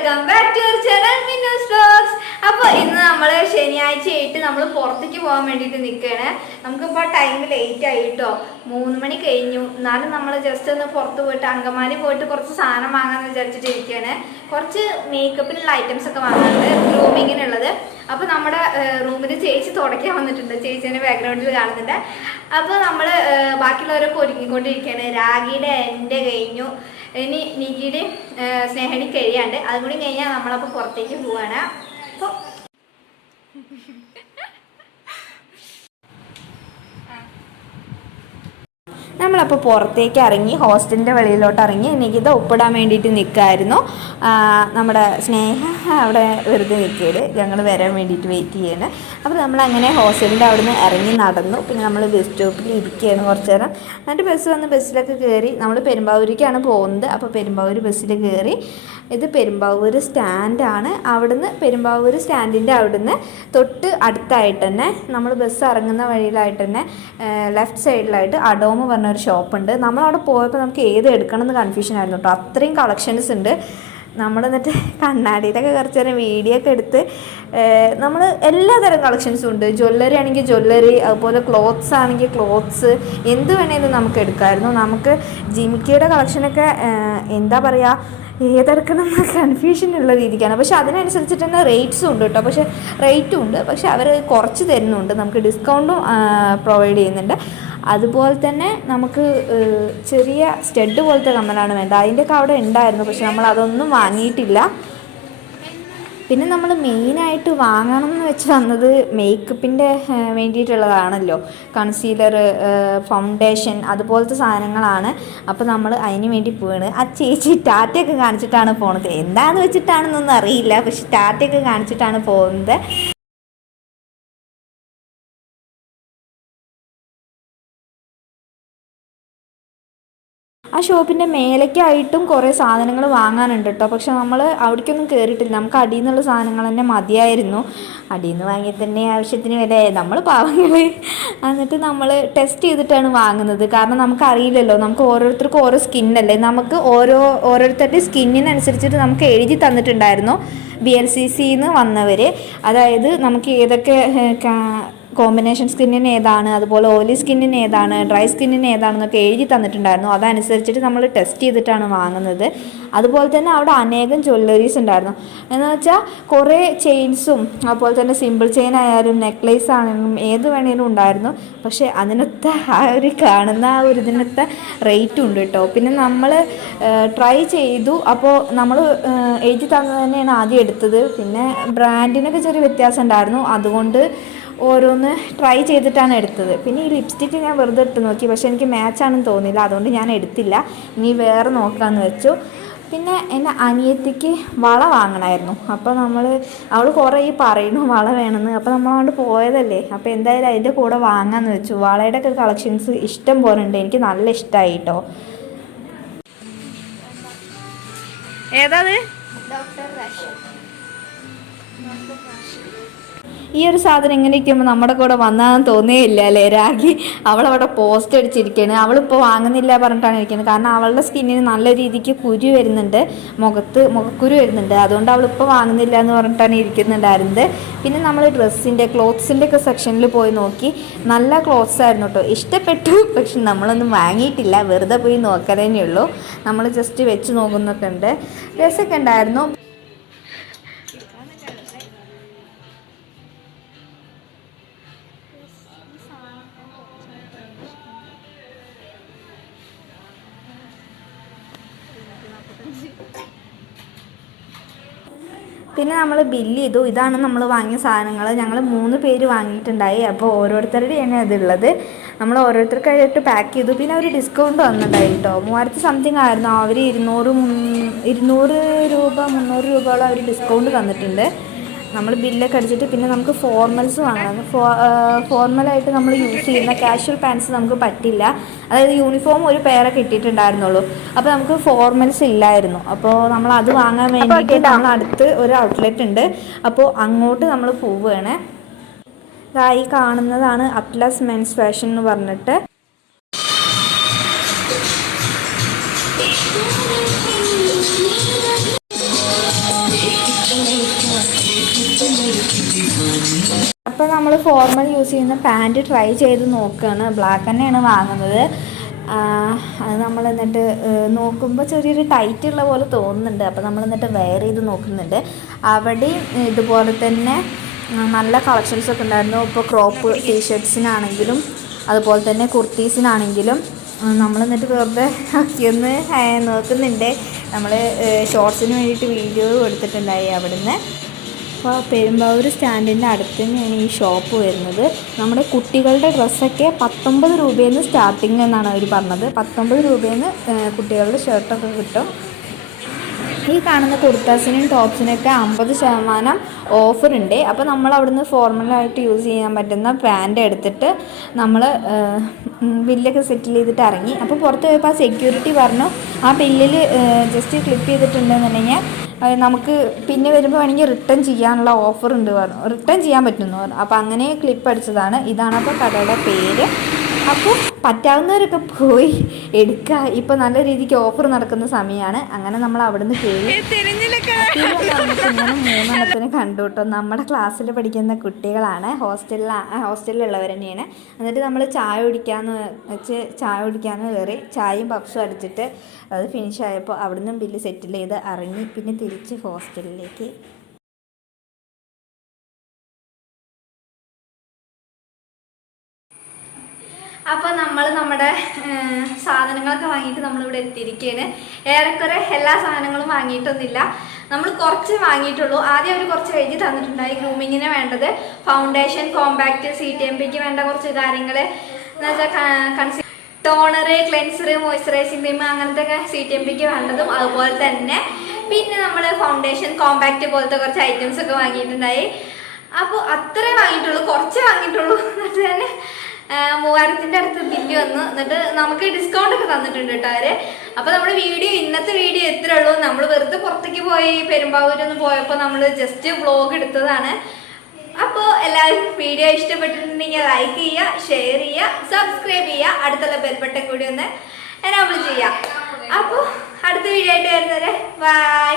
Welcome back to your channel Minnus vlogs. അപ്പോൾ ഇന്ന് നമ്മൾ ശനിയാഴ്ചയായിട്ട് നമ്മൾ പുറത്തേക്ക് പോകാൻ വേണ്ടിയിട്ട് നിൽക്കുകയാണ്. നമുക്കിപ്പോൾ ടൈം ലേറ്റ് ആയി കേട്ടോ, 3 മണി കഴിഞ്ഞു. എന്നാലും നമ്മൾ ജസ്റ്റ് ഒന്ന് പുറത്ത് പോയിട്ട് അങ്കമാലി പോയിട്ട് കുറച്ച് സാധനം വാങ്ങാമെന്ന് വിചാരിച്ചിട്ട് ഇരിക്കുകയാണ്. കുറച്ച് മേക്കപ്പിനുള്ള ഐറ്റംസ് ഒക്കെ വാങ്ങാനുണ്ട്, ഗ്രൂമിങ്ങിനുള്ളത്. അപ്പോൾ നമ്മുടെ റൂമിൽ ചേച്ചി തുടയ്ക്കാൻ വന്നിട്ടുണ്ട്, ചേച്ചീൻ്റെ ബാക്ക്ഗ്രൗണ്ടിൽ കാണുന്നുണ്ട്. അപ്പോൾ നമ്മൾ ബാക്കിയുള്ളവരൊക്കെ ഒരുങ്ങിക്കൊണ്ടിരിക്കുകയാണ്. രാഗിയുടെ എൻ്റെ കഴിഞ്ഞു, ഇനി നികിയുടെ സ്നേഹണി കഴിയാണ്ട്, അതും കൂടി കഴിഞ്ഞാൽ നമ്മളപ്പോൾ പുറത്തേക്ക് പോവാണ്. അപ്പോൾ നമ്മളപ്പോൾ പുറത്തേക്ക് ഇറങ്ങി, ഹോസ്റ്റലിൻ്റെ വെളിയിലോട്ട് ഇറങ്ങി. നികിത ഒപ്പിടാൻ വേണ്ടിയിട്ട് നിൽക്കുമായിരുന്നു. നമ്മുടെ സ്നേഹ അവിടെ വെറുതെ നിൽക്കുകയാണ്, ഞങ്ങൾ വരാൻ വേണ്ടിയിട്ട് വെയിറ്റ് ചെയ്യാണ്. അപ്പോൾ നമ്മളങ്ങനെ ഹോസ്റ്റലിൻ്റെ അവിടെ നിന്ന് ഇറങ്ങി നടന്നു. പിന്നെ നമ്മൾ ബസ് സ്റ്റോപ്പിൽ ഇരിക്കുകയാണ് കുറച്ച് നേരം. എന്നിട്ട് ബസ് വന്ന് ബസ്സിലൊക്കെ കയറി. നമ്മൾ പെരുമ്പാവൂരിക്കാണ് പോകുന്നത്. അപ്പോൾ പെരുമ്പാവൂർ ബസ്സിൽ കയറി. ഇത് പെരുമ്പാവൂർ സ്റ്റാൻഡാണ്. അവിടുന്ന് പെരുമ്പാവൂർ സ്റ്റാൻഡിൻ്റെ അവിടുന്ന് തൊട്ട് അടുത്തായിട്ട് തന്നെ നമ്മൾ ബസ് ഇറങ്ങുന്ന വഴിയിലായിട്ട് തന്നെ ലെഫ്റ്റ് സൈഡിലായിട്ട് അഡോമ് പറഞ്ഞൊരു ഷോപ്പുണ്ട്. നമ്മളവിടെ പോയപ്പോൾ നമുക്ക് ഏത് എടുക്കണം എന്ന് കൺഫ്യൂഷൻ ആയിരുന്നു കേട്ടോ, അത്രയും കളക്ഷൻസ് ഉണ്ട്. നമ്മൾ എന്നിട്ട് കണ്ണാടിയിലൊക്കെ കുറച്ച് നേരം വീഡിയോ ഒക്കെ എടുത്ത് നമ്മൾ എല്ലാതരം കളക്ഷൻസും ഉണ്ട്. ജ്വല്ലറി ആണെങ്കിൽ ജ്വല്ലറി, അതുപോലെ ക്ലോത്ത്സ് ആണെങ്കിൽ ക്ലോത്ത്സ്, എന്ത് വേണേലും നമുക്ക് എടുക്കാമായിരുന്നു. നമുക്ക് ജിമിക്കിയുടെ കളക്ഷനൊക്കെ എന്താ പറയുക, ഏതെടുക്കണം എന്ന കൺഫ്യൂഷൻ ഉള്ള രീതിക്കാണ്. പക്ഷെ അതിനനുസരിച്ചിട്ട് തന്നെ റേറ്റ്സും ഉണ്ട് കേട്ടോ. പക്ഷേ റേറ്റും ഉണ്ട്, പക്ഷെ അവർ കുറച്ച് തരുന്നുണ്ട്, നമുക്ക് ഡിസ്കൗണ്ടും പ്രൊവൈഡ് ചെയ്യുന്നുണ്ട്. അതുപോലെ തന്നെ നമുക്ക് ചെറിയ സ്റ്റഡ് പോലത്തെ കമ്മലാണ് വേണ്ടത്, അതിൻ്റെയൊക്കെ അവിടെ ഉണ്ടായിരുന്നു. പക്ഷെ നമ്മൾ അതൊന്നും വാങ്ങിയിട്ടില്ല. പിന്നെ നമ്മൾ മെയിനായിട്ട് വാങ്ങണം എന്ന് വെച്ച് വന്നത് മേക്കപ്പിൻ്റെ വേണ്ടിയിട്ടുള്ളതാണല്ലോ, കൺസീലർ, ഫൗണ്ടേഷൻ, അതുപോലത്തെ സാധനങ്ങളാണ്. അപ്പോൾ നമ്മൾ അതിന് വേണ്ടി പോവാണ്. ആ ചേച്ചി ടാറ്റയൊക്കെ കാണിച്ചിട്ടാണ് പോണത്, എന്താണെന്ന് വെച്ചിട്ടാണെന്നൊന്നും അറിയില്ല, പക്ഷെ ടാറ്റയൊക്കെ കാണിച്ചിട്ടാണ് പോകുന്നത്. ആ ഷോപ്പിൻ്റെ മേലേക്കായിട്ടും കുറേ സാധനങ്ങൾ വാങ്ങാനുണ്ട് കേട്ടോ. പക്ഷെ നമ്മൾ അവിടേക്കൊന്നും കയറിയിട്ടില്ല, നമുക്ക് അടിയിൽ നിന്നുള്ള സാധനങ്ങൾ തന്നെ മതിയായിരുന്നു. അടിയിൽ നിന്ന് വാങ്ങി തന്നെ ആവശ്യത്തിന് വില, നമ്മൾ പാവങ്ങൾ. എന്നിട്ട് നമ്മൾ ടെസ്റ്റ് ചെയ്തിട്ടാണ് വാങ്ങുന്നത്, കാരണം നമുക്കറിയില്ലല്ലോ, നമുക്ക് ഓരോരുത്തർക്കും ഓരോ സ്കിന്നല്ലേ, നമുക്ക് ഓരോരുത്തരുടെ സ്കിന്നിനനുസരിച്ചിട്ട് നമുക്ക് എഴുതി തന്നിട്ടുണ്ടായിരുന്നു BLCCന്ന് വന്നവർ. അതായത് നമുക്ക് ഏതൊക്കെ കോമ്പിനേഷൻ സ്കിന്നിന് ഏതാണ്, അതുപോലെ ഓയിലി സ്കിന്നിന് ഏതാണ്, ഡ്രൈ സ്കിന്നിന് ഏതാണെന്നൊക്കെ എഴുതി തന്നിട്ടുണ്ടായിരുന്നു. അതനുസരിച്ചിട്ട് നമ്മൾ ടെസ്റ്റ് ചെയ്തിട്ടാണ് വാങ്ങുന്നത്. അതുപോലെ തന്നെ അവിടെ അനേകം ജ്വല്ലറീസ് ഉണ്ടായിരുന്നു. എന്ന് വെച്ചാൽ കുറേ ചെയിൻസും, അതുപോലെ തന്നെ സിമ്പിൾ ചെയിൻ ആയാലും നെക്ലേസ് ആണെങ്കിലും ഏത് വേണേലും ഉണ്ടായിരുന്നു. പക്ഷേ അതിനൊത്ത ആ ഒരു കാണുന്ന ആ ഒരു ഇതിനൊത്ത റേറ്റും ഉണ്ട് കേട്ടോ. പിന്നെ നമ്മൾ ട്രൈ ചെയ്തു. അപ്പോൾ നമ്മൾ എഴുതി തന്നത് തന്നെയാണ് ആദ്യം എടുത്തത്. പിന്നെ ബ്രാൻഡിനൊക്കെ ചെറിയ വ്യത്യാസം ഉണ്ടായിരുന്നു, അതുകൊണ്ട് ഓരോന്ന് ട്രൈ ചെയ്തിട്ടാണ് എടുത്തത്. പിന്നെ ഈ ലിപ്സ്റ്റിക്ക് ഞാൻ വെറുതെ ഇട്ട് നോക്കി, പക്ഷെ എനിക്ക് മാച്ചാണെന്ന് തോന്നിയില്ല, അതുകൊണ്ട് ഞാൻ എടുത്തില്ല. ഇനി വേറെ നോക്കാമെന്ന് വെച്ചു. പിന്നെ എൻ്റെ അനിയത്തിക്ക് വള വാങ്ങണമായിരുന്നു. അപ്പോൾ അവൾ കുറേ പറയുന്നു വള വേണമെന്ന്. അപ്പോൾ നമ്മളങ്ങോട്ട് പോയതല്ലേ, അപ്പോൾ എന്തായാലും അതിൻ്റെ കൂടെ വാങ്ങാമെന്ന് വെച്ചു. വളയുടെ ഒക്കെ കളക്ഷൻസ് ഇഷ്ടം പോലെ ഉണ്ട്, എനിക്ക് നല്ല ഇഷ്ടമായി കേട്ടോ. ഏതാ ഈ ഒരു സാധനം ഇങ്ങനെ ഇരിക്കുമ്പോൾ നമ്മുടെ കൂടെ വന്നാന്ന് തോന്നിയില്ല അല്ലേ. രാഗി അവളവിടെ പോസ്റ്റ് അടിച്ചിരിക്കുകയാണ്. അവളിപ്പോൾ വാങ്ങുന്നില്ല പറഞ്ഞിട്ടാണ് ഇരിക്കുന്നത്, കാരണം അവളുടെ സ്കിന്നിന് നല്ല രീതിക്ക് കുരു വരുന്നുണ്ട്, മുഖക്കുരു വരുന്നുണ്ട്. അതുകൊണ്ട് അവളിപ്പോൾ വാങ്ങുന്നില്ല എന്ന് പറഞ്ഞിട്ടാണ് ഇരിക്കുന്നുണ്ടായിരുന്നത്. പിന്നെ നമ്മൾ ഡ്രസ്സിൻ്റെ ക്ലോത്ത്സിൻ്റെ ഒക്കെ സെക്ഷനിൽ പോയി നോക്കി, നല്ല ക്ലോത്ത്സ് ആയിരുന്നു കേട്ടോ, ഇഷ്ടപ്പെട്ടു. പക്ഷെ നമ്മളൊന്നും വാങ്ങിയിട്ടില്ല, വെറുതെ പോയി നോക്കലേ ഉള്ളൂ. നമ്മൾ ജസ്റ്റ് വെച്ച് നോക്കുന്നൊക്കെ ഉണ്ട്, ഡ്രസ്സൊക്കെ ഉണ്ടായിരുന്നു. പിന്നെ നമ്മൾ ബില്ല് ചെയ്തു. ഇതാണ് നമ്മൾ വാങ്ങിയ സാധനങ്ങൾ. ഞങ്ങൾ 3 പേര് വാങ്ങിയിട്ടുണ്ടായി. അപ്പോൾ ഓരോരുത്തരുടെയാണ് അതുള്ളത്. നമ്മൾ ഓരോരുത്തർക്കായിട്ട് പാക്ക് ചെയ്തു. പിന്നെ അവർ ഡിസ്കൗണ്ട് വന്നിട്ടുണ്ടായി കേട്ടോ, 3000 സംതിങ് ആയിരുന്നു. അവർ 200 രൂപ 300 രൂപയോളം അവർ ഡിസ്കൗണ്ട് തന്നിട്ടുണ്ട്. നമ്മൾ ബില്ലൊക്കെ അടിച്ചിട്ട് പിന്നെ നമുക്ക് ഫോർമൽസ് വാങ്ങണം. ഫോർമലായിട്ട് നമ്മൾ യൂസ് ചെയ്യുന്ന കാഷ്വൽ പാൻറ്റ്സ് നമുക്ക് പറ്റില്ല, അതായത് യൂണിഫോം ഒരു പേരെ കിട്ടിയിട്ടുണ്ടായിരുന്നുള്ളൂ. അപ്പോൾ നമുക്ക് ഫോർമൽസ് ഇല്ലായിരുന്നു. അപ്പോൾ നമ്മൾ അത് വാങ്ങാൻ വേണ്ടിയിട്ട് നമ്മൾ അടുത്ത് ഒരു ഔട്ട്ലെറ്റ് ഉണ്ട്, അപ്പോൾ അങ്ങോട്ട് നമ്മൾ പോവുകയാണ്. ഈ കാണുന്നതാണ് അറ്റ്ലസ് മെൻസ് ഫാഷൻ എന്ന് പറഞ്ഞിട്ട്. അപ്പോൾ നമ്മൾ ഫോർമൽ യൂസ് ചെയ്യുന്ന പാൻറ്റ് ട്രൈ ചെയ്ത് നോക്കുകയാണ്. ബ്ലാക്ക് തന്നെയാണ് വാങ്ങുന്നത്. അത് നമ്മൾ എന്നിട്ട് നോക്കുമ്പോൾ ചെറിയൊരു ടൈറ്റുള്ള പോലെ തോന്നുന്നുണ്ട്. അപ്പോൾ നമ്മൾ എന്നിട്ട് വെയർ ചെയ്ത് നോക്കുന്നുണ്ട്. അവിടെയും ഇതുപോലെ തന്നെ നല്ല കളക്ഷൻസൊക്കെ ഉണ്ടായിരുന്നു. ഇപ്പോൾ ക്രോപ്പ് ടീഷർട്ട്സിനാണെങ്കിലും അതുപോലെ തന്നെ കുർത്തീസിനാണെങ്കിലും നമ്മൾ എന്നിട്ട് വെറുതെ ഒന്ന് നോക്കുന്നുണ്ട്. നമ്മൾ ഷോർട്സിന് വേണ്ടിയിട്ട് വീഡിയോ എടുത്തിട്ടുണ്ടായി അവിടുന്ന്. അപ്പോൾ പെരുമ്പാവൂർ സ്റ്റാൻഡിൻ്റെ അടുത്ത് തന്നെയാണ് ഈ ഷോപ്പ് വരുന്നത്. നമ്മുടെ കുട്ടികളുടെ ഡ്രസ്സൊക്കെ 19 രൂപയിൽ നിന്ന് സ്റ്റാർട്ടിങ് എന്നാണ് അവർ പറഞ്ഞത്. 19 രൂപയിൽ നിന്ന് കുട്ടികളുടെ ഷർട്ടൊക്കെ കിട്ടും. ഈ കാണുന്ന കുർത്താസിനും ടോപ്സിനൊക്കെ 50% ഓഫറുണ്ട്. അപ്പോൾ നമ്മൾ അവിടുന്ന് ഫോർമലായിട്ട് യൂസ് ചെയ്യാൻ പറ്റുന്ന പാൻറ്റ് എടുത്തിട്ട് നമ്മൾ ബില്ലൊക്കെ സെറ്റിൽ ചെയ്തിട്ട് ഇറങ്ങി. അപ്പോൾ പുറത്ത് പോയപ്പോൾ ആ സെക്യൂരിറ്റി പറഞ്ഞു ആ ബില്ലിൽ ജസ്റ്റ് ക്ലിക്ക് ചെയ്തിട്ടുണ്ടെന്നുണ്ടെങ്കിൽ നമുക്ക് പിന്നെ വരുമ്പോൾ വേണമെങ്കിൽ റിട്ടേൺ ചെയ്യാനുള്ള ഓഫർ ഉണ്ട് പറഞ്ഞു. റിട്ടേൺ ചെയ്യാൻ പറ്റുമെന്ന് പറഞ്ഞു. അപ്പോൾ അങ്ങനെ ക്ലിപ്പ് അടിച്ചതാണ്. ഇതാണ് അപ്പോൾ കടയുടെ പേര്. അപ്പോൾ പറ്റാവുന്നവരൊക്കെ പോയി എടുക്കുക. ഇപ്പോൾ നല്ല രീതിക്ക് ഓഫർ നടക്കുന്ന സമയമാണ്. അങ്ങനെ നമ്മൾ അവിടെ നിന്ന് കയറി ഇങ്ങനെ 3 കണ്ടു കേട്ടോ. നമ്മുടെ ക്ലാസ്സിൽ പഠിക്കുന്ന കുട്ടികളാണ്, ഹോസ്റ്റലിലുള്ളവർ തന്നെയാണ്. എന്നിട്ട് നമ്മൾ ചായ കുടിക്കാമെന്ന് കയറി. ചായയും പപ്സും അടിച്ചിട്ട് അത് ഫിനിഷ് ആയപ്പോൾ അവിടെ നിന്നും ബില്ല് സെറ്റിൽ ചെയ്ത് ഇറങ്ങി. പിന്നെ തിരിച്ച് ഹോസ്റ്റലിലേക്ക്. അപ്പോൾ നമ്മൾ നമ്മുടെ സാധനങ്ങളൊക്കെ വാങ്ങിയിട്ട് നമ്മളിവിടെ എത്തിയിരിക്കുകയാണ്. ഏറെക്കുറെ എല്ലാ സാധനങ്ങളും വാങ്ങിയിട്ടൊന്നുമില്ല. നമ്മൾ കുറച്ച് വാങ്ങിയിട്ടുള്ളൂ. ആദ്യം അവർ കുറച്ച് എഴുതി തന്നിട്ടുണ്ടായി. ഗ്രൂമിങ്ങിന് വേണ്ടത് ഫൗണ്ടേഷൻ, കോമ്പാക്റ്റ്, CTMPക്ക് വേണ്ട കുറച്ച് കാര്യങ്ങൾ എന്ന് വെച്ചാൽ ടോണർ, ക്ലെൻസർ, മോയ്സ്ചറൈസിങ് ക്രീം അങ്ങനത്തെ ഒക്കെ CTMPക്ക് വേണ്ടതും. അതുപോലെ തന്നെ പിന്നെ നമ്മൾ ഫൗണ്ടേഷൻ, കോമ്പാക്റ്റ് പോലത്തെ കുറച്ച് ഐറ്റംസ് ഒക്കെ വാങ്ങിയിട്ടുണ്ടായി. അപ്പോൾ അത്രേ വാങ്ങിയിട്ടുള്ളൂ, കുറച്ച് വാങ്ങിയിട്ടുള്ളൂ. എന്നിട്ട് തന്നെ 3000 അടുത്ത് ബില്ല് വന്നു. എന്നിട്ട് നമുക്ക് ഡിസ്കൗണ്ട് ഒക്കെ തന്നിട്ടുണ്ട് കേട്ടോ അവര്. അപ്പോൾ നമ്മുടെ ഇന്നത്തെ വീഡിയോ എത്ര ഉള്ളൂ. നമ്മൾ വെറുതെ പുറത്തേക്ക് പോയി പെരുമ്പാവൂരൊന്ന് പോയപ്പോൾ നമ്മൾ ജസ്റ്റ് വ്ലോഗ് എടുത്തതാണ്. അപ്പോൾ എല്ലാവരും വീഡിയോ ഇഷ്ടപ്പെട്ടിട്ടുണ്ടെങ്കിൽ ലൈക്ക് ചെയ്യുക, ഷെയർ ചെയ്യുക, സബ്സ്ക്രൈബ് ചെയ്യുക, അടുത്തുള്ള ബെൽബട്ടൺ കൂടി ഒന്ന് എനാബിൾ ചെയ്യുക. അപ്പോൾ അടുത്ത വീഡിയോ ആയിട്ട് വരുന്നവരെ ബൈ.